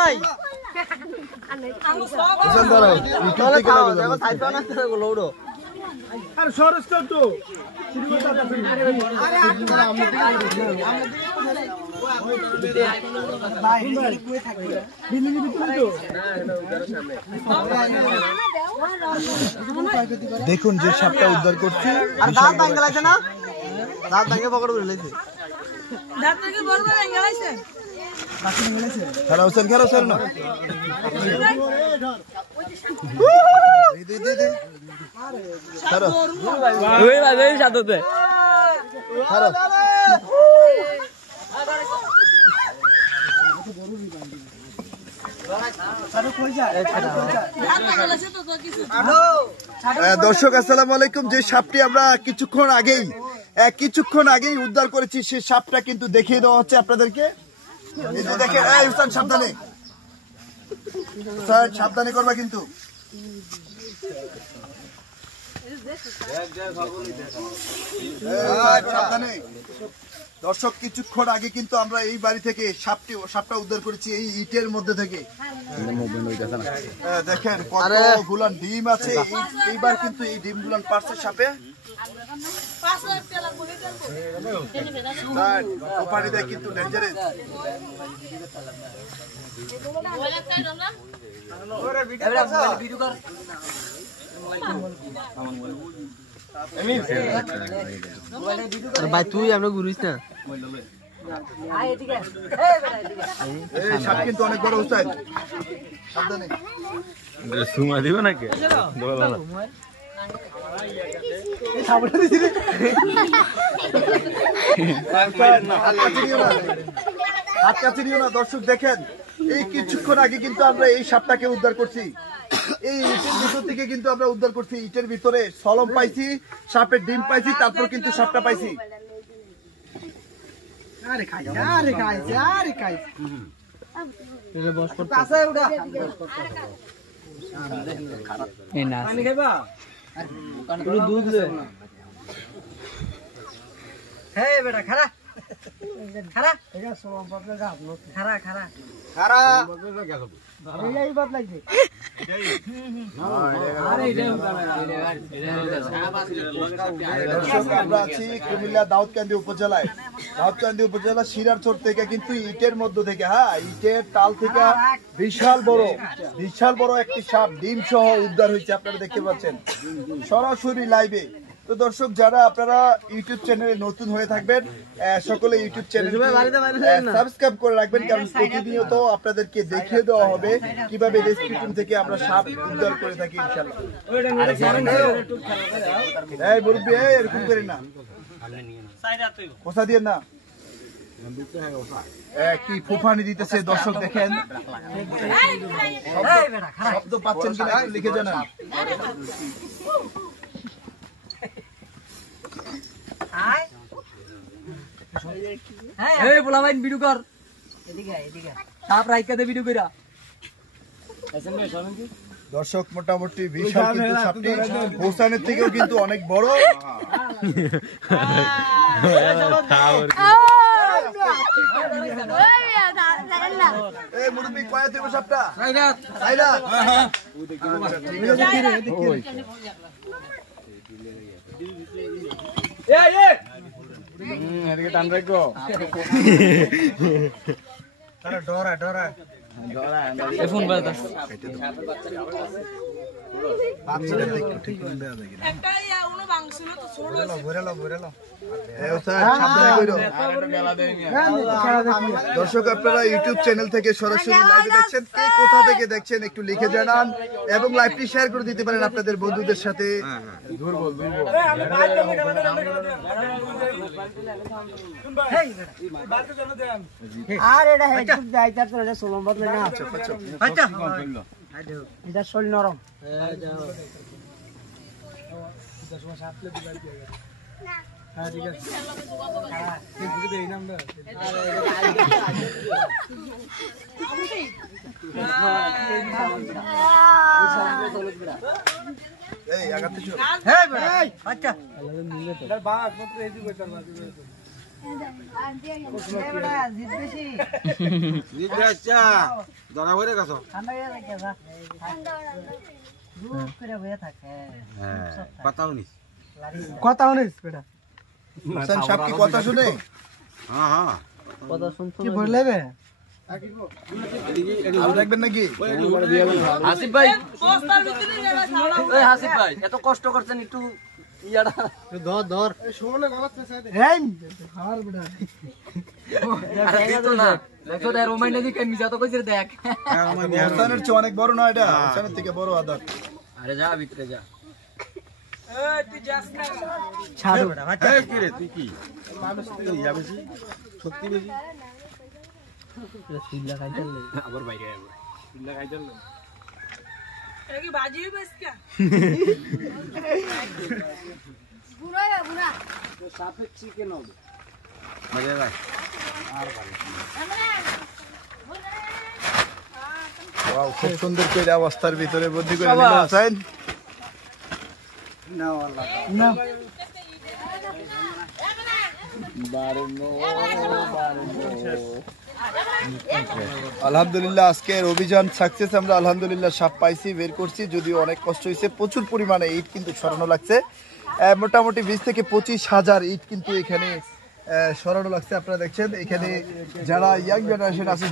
নাই আরে সরস তো দেখুন যে সাপটা উদ্ধার করছি আর দাঁত ভাঙে লাগছে না দাঁত ভাঙে পকড় করে লাইছে দাঁত থেকে বড় বড় ভেঙে লাইছে খেলা হোসেন না দর্শক আসসালামু আলাইকুম। যে সাপটি আমরা কিছুক্ষণ আগেই উদ্ধার করেছি সেই সাপটা কিন্তু দেখিয়ে দেওয়া হচ্ছে আপনাদেরকে। দেখেন সাবধানে করবা কিন্তু। দর্শক কিছুক্ষণ আগে কিন্তু আমরা এই বাড়ি থেকে সাপটা উদ্ধার করেছি এই ইটের মধ্যে থেকে। দেখেন কতগুলান ডিম আছে। এইবার কিন্তু এই ডিম গুলান পারছে সাপে। কিন্তু ডেঞ্জারাস। ভাই তুই আমরা ঘুরিস না সাপ কিন্তু অনেক বড় উস্তাদ। সাবধানে সুমা দিব নাকি দর্শক দেখেন এই কিছুক্ষণ আগে কিন্তু আমরা এই সাপটাকে উদ্ধার করছি। এই ইটের ভিতর থেকে কিন্তু আমরা উদ্ধার করছি। ইটের ভিতরে সলম পাইছি, সাপের ডিম পাইছি, তারপর কিন্তু সাপটা পাইছি। আমরা আছি কুমিল্লা দাউদকান্দি উপজেলা শিরারচর থেকে কিন্তু ইটের মধ্য থেকে ইটের তাল থেকে বিশাল বড় একটি সাপ ডিম সহ উদ্ধার হয়েছে। আপনারা দেখতে পাচ্ছেন সরাসরি লাইভে। তো দর্শক যারা আপনারা ইউটিউব চ্যানেলে নতুন হয়ে থাকবেন সকলে ইউটিউব চ্যানেল সাবস্ক্রাইব করে রাখবেন, কারণ প্রতিনিয়ত আপনাদেরকে দেখিয়ে দেওয়া হবে কিভাবে রেস্কিউ টিম থেকে আমরা সাপ উদ্ধার করে থাকি ইনশাআল্লাহ। এই মুরব্বি এরকম করেন না, কোথা দিয়ে না কি ফুফানি দিতেছে। দর্শক দেখেন শব্দ পাচ্ছেন কিনা একটু লিখে জানান। দর্শক মোটামুটি বিশাল কিন্তু সাপটি হোসানের থেকেও কিন্তু অনেক বড়। মুরব্বি কয়া দেব সাপটা দর্শক আপনারা ইউটিউব চ্যানেল থেকে সরাসরি লাইভে দেখছেন, কে কোথা থেকে দেখছেন একটু লিখে জানান এবং লাইভটি শেয়ার করে দিতে পারেন আপনাদের বন্ধুদের সাথে। আর এটা হেড যাইতা তো এটা সোলম বদলে না। আচ্ছা এটা শরীর নরম ঠিক আছে। কথা শুনিস বেটা হোসেন সাহেব কি কথা শুনে? কি বললে বে আর দেখবেন নাকি? হাসিব ভাই এই হাসিব ভাই এত কষ্ট করছেন একটু ইয়াটা ধর এই আরে দিত না দেখো দেখ রোমাইন্ডা দি কেন মিছা তো কইছিস দেখ হোসেনের চেয়ে অনেক বড় না এটা, হোসেনের থেকে বড় আদাত। আরে যা ভিতরে যা ছাড়ো বেটা আবার বাইরে আইবো ওয়াও, খুব সুন্দর করে অবস্থার ভিতরে বুদ্ধি করে নিল হোসেন। আলহামদুলিল্লাহ আজকের অভিযান সাকসেস, আমরা আলহামদুলিল্লাহ সাপ পাইছি, বের করছি, যদিও অনেক কষ্ট হয়েছে, প্রচুর পরিমাণে ইট কিন্তু সরানো লাগছে। মোটামুটি 20 থেকে 25,000 ইট কিন্তু এখানে সরানো লাগছে। আপনারা দেখছেন এখানে যারা ইয়াং জেনারেশন আছে